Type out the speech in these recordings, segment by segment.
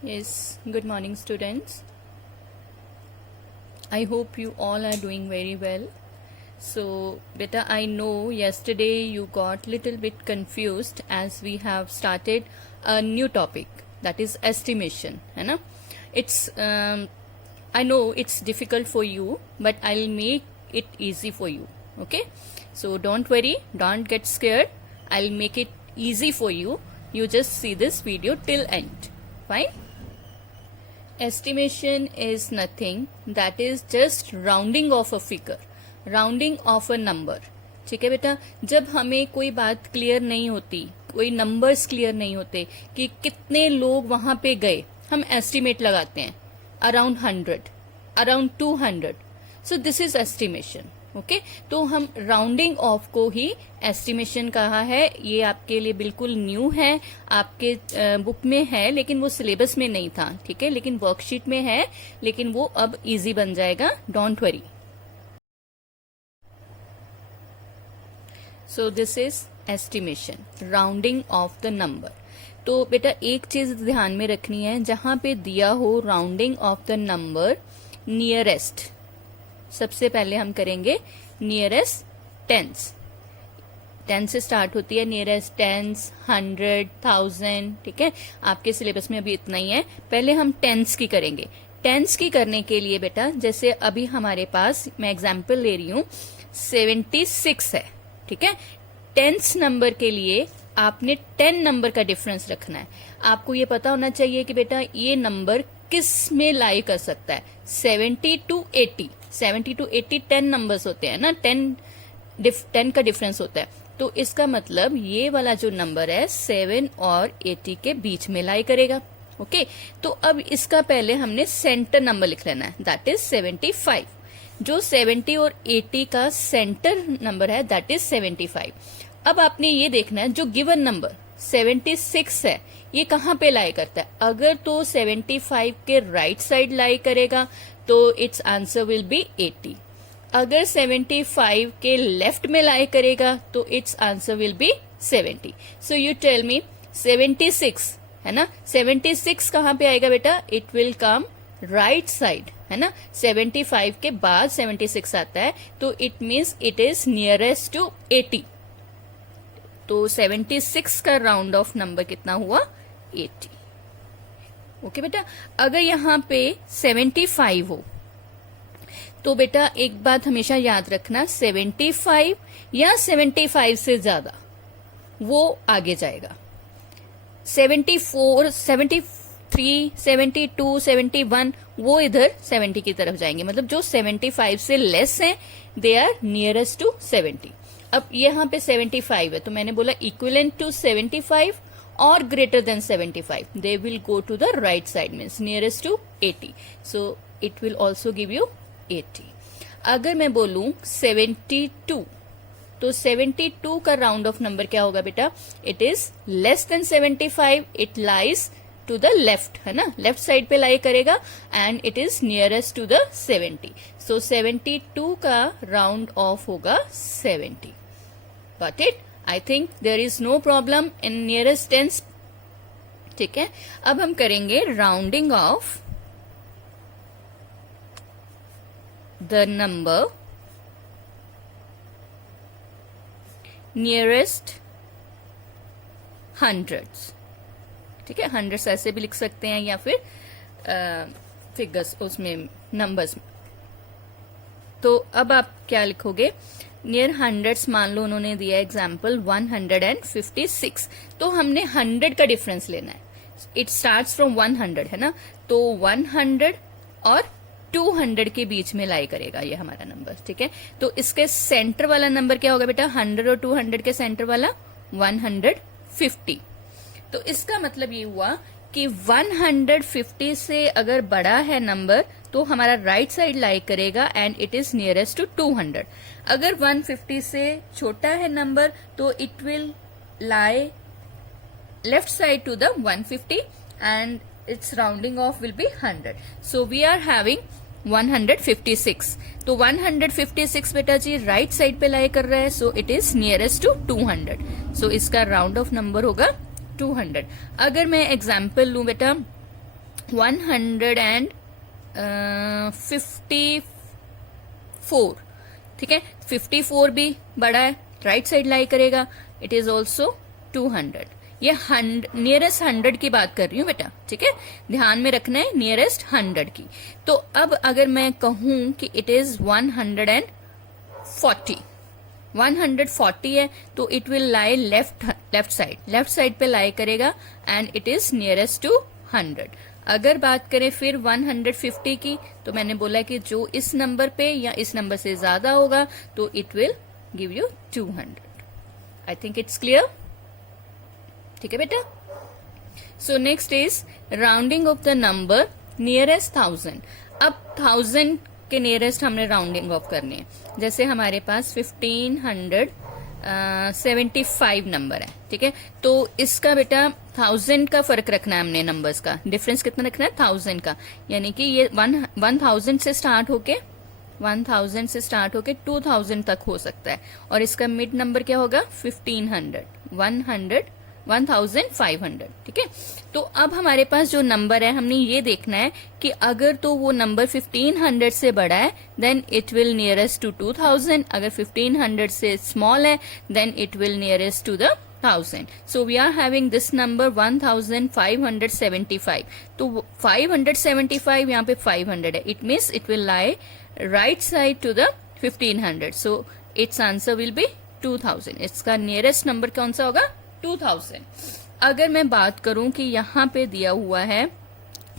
Yes, good morning, students. I hope you all are doing very well. So, beta, I know yesterday you got little bit confused as we have started a new topic, that is estimation, है ना? It's I know it's difficult for you, but I'll make it easy for you. Okay? So don't worry, don't get scared. I'll make it easy for you. You just see this video till end. Fine? Estimation is nothing, that is just rounding off a figure, rounding off a number. ठीक है बेटा, जब हमें कोई बात clear नहीं होती, कोई नंबर्स क्लियर नहीं होते कि कितने लोग वहां पे गए, हम एस्टिमेट लगाते हैं around 100, around 200. So this is estimation. Okay, तो हम राउंडिंग ऑफ को ही एस्टिमेशन कहा है. ये आपके लिए बिल्कुल न्यू है, आपके बुक में है लेकिन वो सिलेबस में नहीं था. ठीक है, लेकिन वर्कशीट में है, लेकिन वो अब इजी बन जाएगा. Don't worry. So this is estimation, rounding off the number. तो बेटा एक चीज ध्यान में रखनी है, जहां पे दिया हो rounding off the number nearest, सबसे पहले हम करेंगे नियरेस्ट टेंस. 10 से स्टार्ट होती है नियरेस्ट टेंस, 100, 1000. ठीक है, आपके सिलेबस में अभी इतना ही है. पहले हम टेंस की करेंगे. टेंस की करने के लिए बेटा, जैसे अभी हमारे पास, मैं एग्जाम्पल ले रही हूं, 76 है. ठीक है, टेंस नंबर के लिए आपने 10 नंबर का डिफरेंस रखना है. आपको ये पता होना चाहिए कि बेटा ये नंबर किस में लाई कर सकता है. 70 to 80, 70 to 80 10 नंबर्स होते हैं ना, 10 का डिफरेंस होता है. तो इसका मतलब ये वाला जो नंबर है 7 और 80 के बीच में लाई करेगा. ओके, तो अब इसका पहले हमने सेंटर नंबर लिख लेना है, दैट इज 75. जो 70 और 80 का सेंटर नंबर है दैट इज 75. अब आपने ये देखना है जो गिवन नंबर 76 है ये कहाँ पे लाई करता है. अगर तो 75 के राइट साइड लाई करेगा तो इट्स आंसर विल बी 80. अगर 75 के लेफ्ट में लाई करेगा तो its answer will be 70. So you tell me 76 है ना, 76 कहाँ पे आएगा बेटा, it will come right side, है ना. 75 के बाद 76 आता है, तो it means it is nearest to 80. तो 76 का राउंड ऑफ नंबर कितना हुआ, 80. ओके बेटा, अगर यहाँ पे 75 हो तो बेटा एक बात हमेशा याद रखना, 75 या 75 से ज्यादा वो आगे जाएगा. 74, 73, 72, 71 वो इधर 70 की तरफ जाएंगे. मतलब जो 75 से लेस हैं दे आर नियरेस्ट टू 70. अब यहाँ पे 75 है तो मैंने बोला इक्विवेलेंट टू 75 और greater than 75, they will go to the right side, means nearest to 80. So it will also give you 80. अगर मैं बोलूं 72, तो 72 का राउंड ऑफ नंबर क्या होगा बेटा, it is less than 75, it lies to the left, है ना, लेफ्ट साइड पे लाई करेगा and it is nearest to the 70. सो 72 का राउंड ऑफ होगा 70. Got it? I think there is no problem in nearest tens. ठीक है, अब हम करेंगे rounding off the number nearest hundreds. ठीक है, हंड्रेड्स ऐसे भी लिख सकते हैं या फिर फिगर्स उसमें नंबर्स में. तो अब आप क्या लिखोगे, नियर हंड्रेड्स, मान लो उन्होंने दिया एग्जाम्पल 156, तो हमने 100 का डिफरेंस लेना है. इट स्टार्ट्स फ्रॉम 100, है ना, तो 100 और 200 के बीच में लाई करेगा ये हमारा नंबर. ठीक है, तो इसके सेंटर वाला नंबर क्या होगा बेटा, 100 और 200 के सेंटर वाला 150. तो इसका मतलब ये हुआ कि 150 से अगर बड़ा है नंबर तो हमारा राइट साइड लाई करेगा and it is nearest to 200. अगर 150 से छोटा है नंबर तो it will lie left side to the 150 and its rounding off will be 100. So we are having 156. तो 156 बेटा जी राइट साइड पे लाई कर रहा है, so it is nearest to 200. सो इसका राउंड ऑफ नंबर होगा 200. अगर मैं एग्जाम्पल लू बेटा 154, ठीक है, 54 भी बड़ा है, राइट साइड लाई करेगा, इट इज ऑल्सो 200। ये नियरेस्ट 100 की बात कर रही हूं बेटा, ठीक है, ध्यान में रखना है नियरेस्ट 100 की। तो अब अगर मैं कहूं कि इट इज 140 है, तो it will lie left side पे लाई करेगा and it is nearest to 100। अगर बात करें फिर 150 की, तो मैंने बोला कि जो इस नंबर पे या इस नंबर से ज्यादा होगा तो it will give you 200। I think it's clear, ठीक है बेटा। So next is rounding off the number nearest 1000। अब 1000 के नियरेस्ट हमने राउंडिंग ऑफ करनी है। जैसे हमारे पास 1575 नंबर है, ठीक है, तो इसका बेटा 1000 का फर्क रखना है हमने, नंबर्स का डिफरेंस कितना रखना है 1000 का, यानी कि ये 1000 से स्टार्ट होके 2000 तक हो सकता है, और इसका मिड नंबर क्या होगा 1500 ठीक है। तो अब हमारे पास जो नंबर है हमने ये देखना है कि अगर तो वो नंबर 1500 से बड़ा है then it will nearest to 2000, अगर 1500 से स्मॉल है then it will nearest to the 1000। So we are having this number 1575। तो 575 यहाँ पे 500 है, it means it will lie right side to the 1500, so its answer will be 2000। इसका nearest number कौन सा होगा 2000। अगर मैं बात करूं कि यहाँ पे दिया हुआ है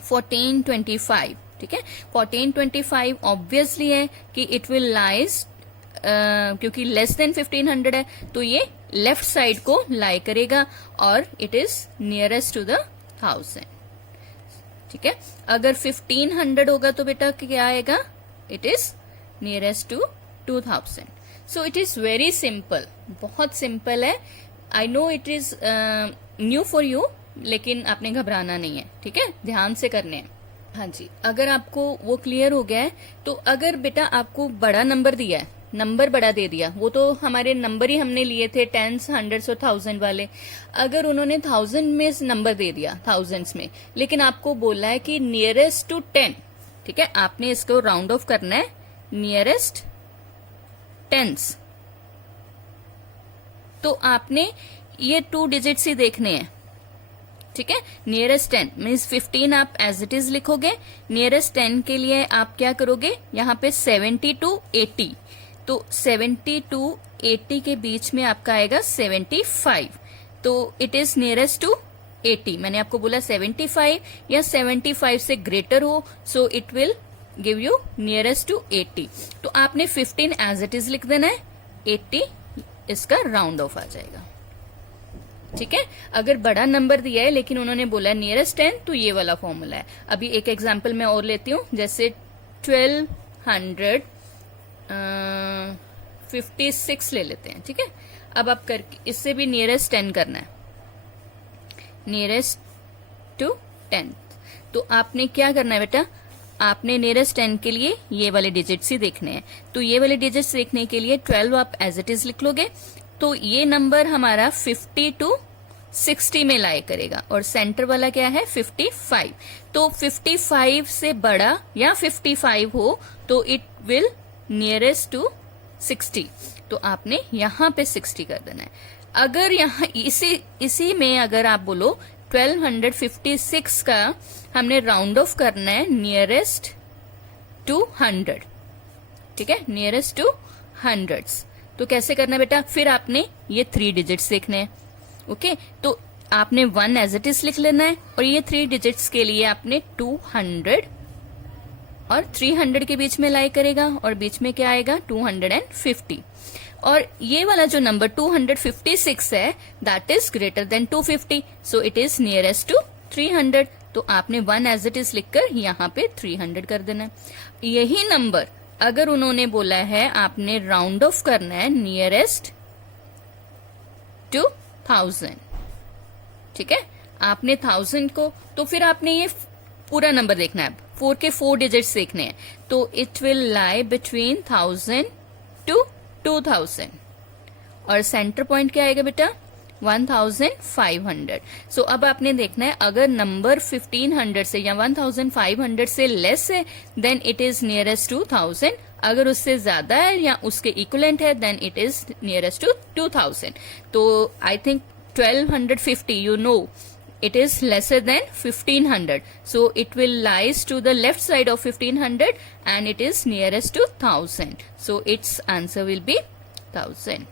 1425, ठीक है, 1425 ऑब्वियसली है कि इट विल लाइज, क्योंकि लेस देन 1500 है तो ये लेफ्ट साइड को लाई करेगा और it is nearest to the 1000, ठीक है। अगर 1500 होगा तो बेटा क्या आएगा, it is nearest to 2000। So it is very simple, बहुत सिंपल है। I know it is new for you, लेकिन आपने घबराना नहीं है, ठीक है, ध्यान से करने हैं। हाँ जी, अगर आपको वो क्लियर हो गया है तो अगर बेटा आपको बड़ा नंबर दिया है, नंबर बड़ा दे दिया, वो तो हमारे नंबर ही हमने लिए थे टेंस, हंड्रेड्स और 1000 वाले। अगर उन्होंने 1000 में नंबर दे दिया, थाउजेंड्स में, लेकिन आपको बोला है कि नियरेस्ट टू 10, ठीक है, आपने इसको राउंड ऑफ करना है नियरेस्ट टेंस, तो आपने ये 2 डिजिट्स ही देखने हैं, ठीक है। नियरेस्ट 10 मीन्स 15 आप एज इट इज लिखोगे, नियरेस्ट 10 के लिए आप क्या करोगे, यहाँ पे 70 to 80, तो 70 to 80 के बीच में आपका आएगा 75, तो इट इज नियरेस्ट टू 80। मैंने आपको बोला 75 या 75 से ग्रेटर हो, so it will give you nearest to 80। तो आपने 15 एज इट इज लिख देना है, 80 इसका राउंड ऑफ आ जाएगा, ठीक है। अगर बड़ा नंबर दिया है लेकिन उन्होंने बोला नियरेस्ट 10, तो ये वाला फॉर्मूला है। अभी एक एग्जांपल मैं और लेती हूँ, जैसे 1256 ले लेते हैं, ठीक है। अब आप करके इससे भी नियरेस्ट 10 करना है, नियरेस्ट टू 10। तो आपने क्या करना है बेटा, आपने नियरेस्ट 10 के लिए ये वाले डिजिट्स ही देखने हैं। तो ये वाले डिजिट्स देखने के लिए 12 आप एज इट इज लिख लोगे, तो ये नंबर हमारा 50 to 60 में लाई करेगा, और सेंटर वाला क्या है 55। तो 55 से बड़ा या 55 हो तो इट विल नियरेस्ट टू 60, तो आपने यहाँ पे 60 कर देना है। अगर यहाँ इसी में अगर आप बोलो 1256 का हमने राउंड ऑफ करना है नियरेस्ट टू 100, ठीक है, नियरेस्ट टू हंड्रेड्स, तो कैसे करना है बेटा, फिर आपने ये 3 डिजिट्स देखने हैं, ओके। तो आपने 1 एज इट इज लिख लेना है, और ये 3 डिजिट्स के लिए आपने 200 और 300 के बीच में लाई करेगा, और बीच में क्या आएगा 250। और ये वाला जो नंबर 256 है that is greater than 250, so it is nearest to 300। तो आपने 1 एज इट इज लिखकर यहाँ पे 300 कर देना है। यही नंबर अगर उन्होंने बोला है आपने राउंड ऑफ करना है नियरेस्ट टू 1000, ठीक है, आपने 1000 को, तो फिर आपने ये पूरा नंबर देखना है, 4 के 4 डिजिट्स देखने हैं, तो it will lie between 1000 to 2000, और सेंटर पॉइंट क्या आएगा बेटा 1500। सो अब आपने देखना है अगर नंबर 1500 से या 1500 से लेस है then it is nearest to 1000, अगर उससे ज्यादा है या उसके इक्वलेंट है then it is nearest to 2000। तो I think 1250, you know, it is lesser than 1500, so it will lies to the left side of 1500 and it is nearest to 1000, so its answer will be 1000.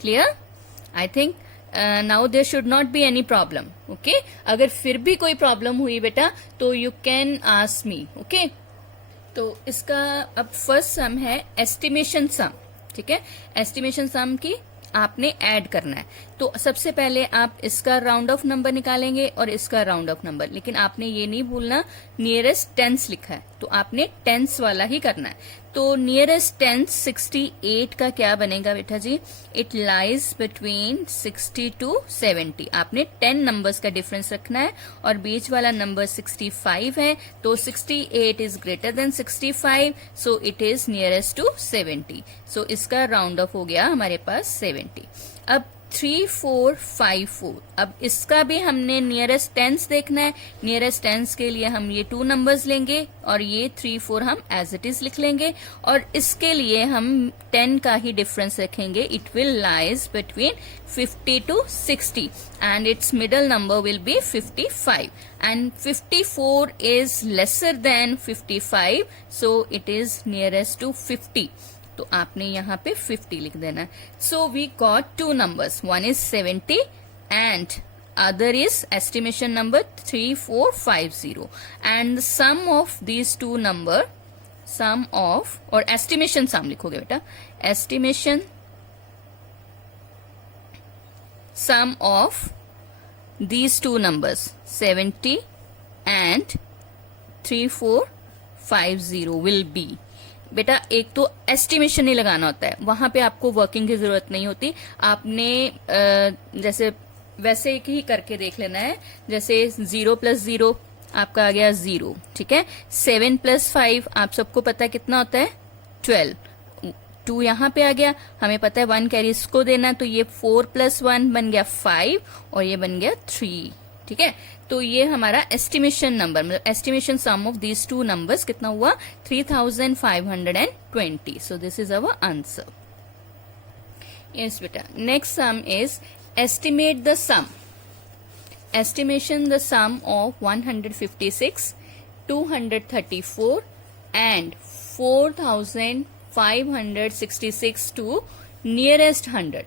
Clear? I think now there should not be any problem. Okay, अगर फिर भी कोई problem हुई बेटा तो you can ask me. Okay, तो इसका अब फर्स्ट सम है एस्टिमेशन सम। ठीक है, एस्टिमेशन सम की आपने ऐड करना है। तो सबसे पहले आप इसका राउंड ऑफ नंबर निकालेंगे और इसका राउंड ऑफ नंबर, लेकिन आपने ये नहीं भूलना नियरेस्ट टेंस लिखा है तो आपने टेंस वाला ही करना है। तो नियरेस्ट टेंस 68 का क्या बनेगा बेटा जी? It lies between 60 to 70। आपने 10 नंबर्स का डिफरेंस रखना है और बीच वाला नंबर 65 है, तो 68 is greater than 65, so it is nearest to 70। सो इसका राउंड ऑफ हो गया हमारे पास 70। अब 3454, अब इसका भी हमने नियरेस्ट टेंस देखना है। नियरेस्ट टेंस के लिए हम ये 2 नंबर्स लेंगे और ये 34 हम एज इट इज लिख लेंगे और इसके लिए हम 10 का ही डिफरेंस रखेंगे। It will lies between 50 to 60 and its middle number will be 55 and 54 is lesser than 55, so it is nearest to 50। तो आपने यहाँ पे 50 लिख देना है। So we got 2 numbers, one is 70 and other is estimation number 3450 and sum of these 2 number, sum of, और estimation sum लिखोगे बेटा, estimation sum of these 2 numbers 70 and 3450 will be. बेटा एक तो एस्टिमेशन ही लगाना होता है, वहां पे आपको वर्किंग की जरूरत नहीं होती। आपने जैसे वैसे ही करके देख लेना है। जैसे 0 + 0 आपका आ गया 0, ठीक है। 7 + 5 आप सबको पता है कितना होता है 12, 2 यहाँ पे आ गया, हमें पता है 1 कैरी इसको देना, तो ये 4 + 1 बन गया 5 और ये बन गया 3, ठीक है। तो ये हमारा एस्टिमेशन नंबर, मतलब estimation sum of these 2 numbers कितना हुआ 3520। So this is our answer. Yes बेटा, next sum is estimate the sum. Estimation the sum of 156, 234 and 4566 to nearest 100।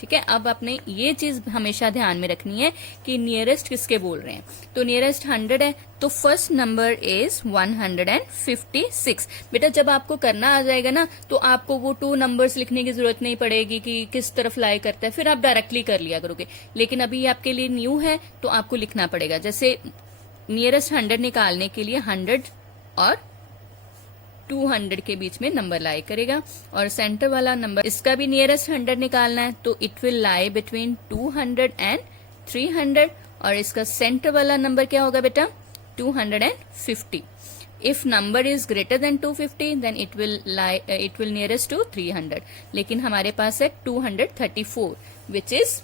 ठीक है, अब आपने ये चीज हमेशा ध्यान में रखनी है कि नियरेस्ट किसके बोल रहे हैं। तो नियरेस्ट 100 है, तो फर्स्ट नंबर इज 156। बेटा जब आपको करना आ जाएगा ना तो आपको वो 2 नंबर्स लिखने की जरूरत नहीं पड़ेगी कि किस तरफ लाई करता है, फिर आप डायरेक्टली कर लिया करोगे। लेकिन अभी आपके लिए न्यू है तो आपको लिखना पड़ेगा। जैसे नियरेस्ट 100 निकालने के लिए 100 और 200 के बीच में नंबर लाई करेगा और सेंटर वाला नंबर, इसका भी नियरेस्ट 100 निकालना है, तो it will lie between 200 and 300 और इसका सेंटर वाला नंबर क्या होगा बेटा 250। If number is greater than 250 then it will nearest to 300, लेकिन हमारे पास है 234 which is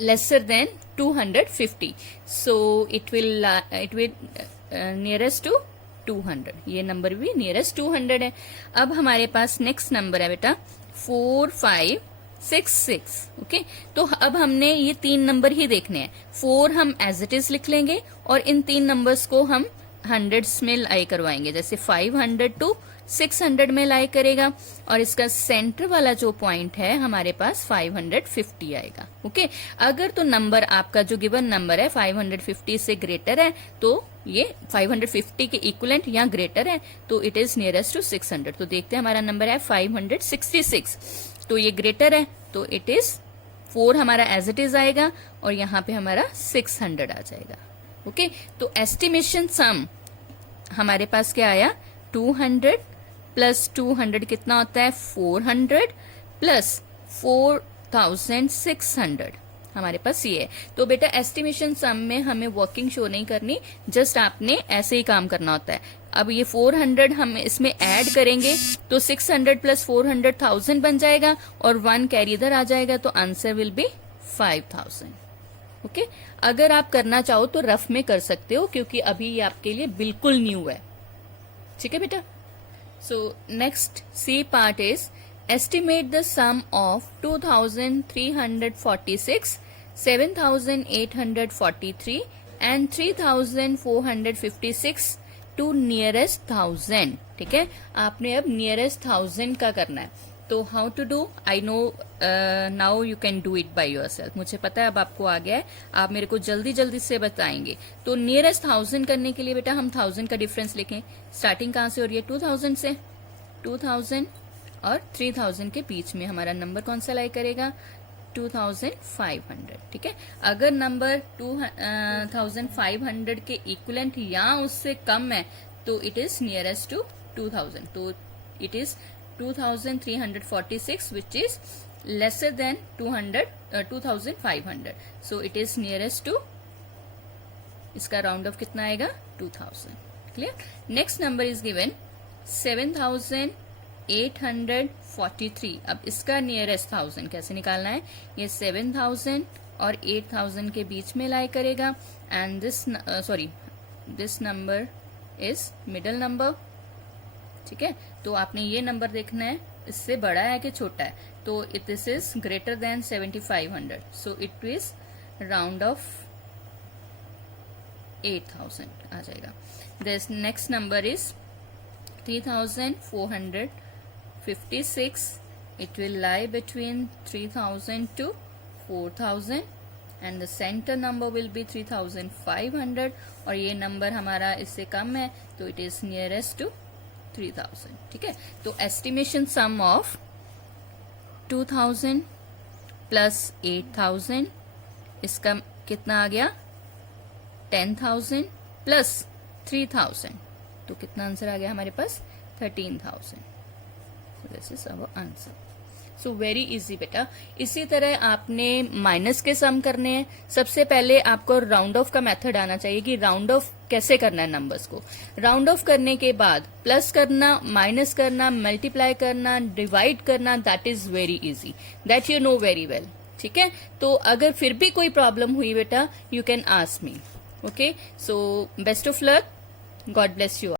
lesser than 250, so it will nearest to 200। ये नंबर भी नियरेस्ट 200 है। अब हमारे पास नेक्स्ट नंबर है बेटा 4566। ओके, तो अब हमने ये 3 नंबर ही देखने हैं। 4 हम एज इट इज लिख लेंगे और इन 3 नंबर्स को हम हंड्रेड्स में लाई करवाएंगे। जैसे 500 टू 600 में लाई करेगा और इसका सेंटर वाला जो पॉइंट है हमारे पास 550 आएगा। ओके, अगर तो नंबर आपका जो गिवन नंबर है 550 से ग्रेटर है तो ये 550 के इक्वलेंट या ग्रेटर है तो इट इज नियरेस्ट टू 600। तो देखते हैं हमारा नंबर है 566, तो ये ग्रेटर है तो इट इज 4 हमारा एज इट इज आएगा और यहाँ पे हमारा 600 आ जाएगा। ओके, तो एस्टिमेशन सम हमारे पास क्या आया 200 प्लस 200 कितना होता है 400 प्लस 4600 हमारे पास ये है। तो बेटा एस्टिमेशन सम में हमें वर्किंग शो नहीं करनी, जस्ट आपने ऐसे ही काम करना होता है। अब ये 400 हम इसमें ऐड करेंगे तो 600 प्लस 400 1000 बन जाएगा और 1 कैरी इधर आ जाएगा, तो आंसर विल बी 5000। ओके, अगर आप करना चाहो तो रफ में कर सकते हो, क्योंकि अभी ये आपके लिए बिल्कुल न्यू है। ठीक है बेटा। So next C part is estimate the sum of 2346, 7843 and 3456 to nearest 1000। ठीक है, आपने अब nearest 1000 का करना है। तो how to do, I know now you can do it by yourself. मुझे पता है अब आपको आ गया है, आप मेरे को जल्दी जल्दी से बताएंगे। तो नियरेस्ट 1000 करने के लिए बेटा हम 1000 का डिफरेंस लिखें। स्टार्टिंग कहां से हो रही है? 2000 से। 2000 और 3000 के बीच में हमारा नंबर कौन सा लाई करेगा? 2500। ठीक है, अगर नंबर 2500 के इक्वलेंट या उससे कम है तो इट इज नियरेस्ट टू 2000। तो it is 2346 which is lesser than 2500, so it is nearest to, इसका राउंड ऑफ कितना आएगा? 2000। Clear. Next number is given 7843। अब इसका नियरेस्ट 1000 कैसे निकालना है? ये 7000 और 8000 के बीच में लाई करेगा and this number is middle number. ठीक है, तो आपने ये नंबर देखना है इससे बड़ा है कि छोटा है। तो this is greater then 7500, so it is round of 8000 आ जाएगा। This next number is 3456। It will lie between 3000 to 4000 and the centre number will B 3500 और ये नंबर हमारा इससे कम है, तो इट इज नियरेस्ट टू 3000। ठीक है, तो एस्टिमेशन सम ऑफ 2000 प्लस 8000, इसका कितना आ गया? 10000 प्लस 3000, तो कितना आंसर आ गया हमारे पास? 13000। This is our answer. So very easy बेटा। इसी तरह आपने माइनस के सम करने हैं। सबसे पहले आपको राउंड ऑफ का मेथड आना चाहिए कि राउंड ऑफ कैसे करना है नंबर्स को। राउंड ऑफ करने के बाद प्लस करना, माइनस करना, मल्टीप्लाई करना, डिवाइड करना, that is very easy, that you know very well. ठीक है, तो अगर फिर भी कोई प्रॉब्लम हुई बेटा, you can ask me. Okay, so best of luck, God bless you.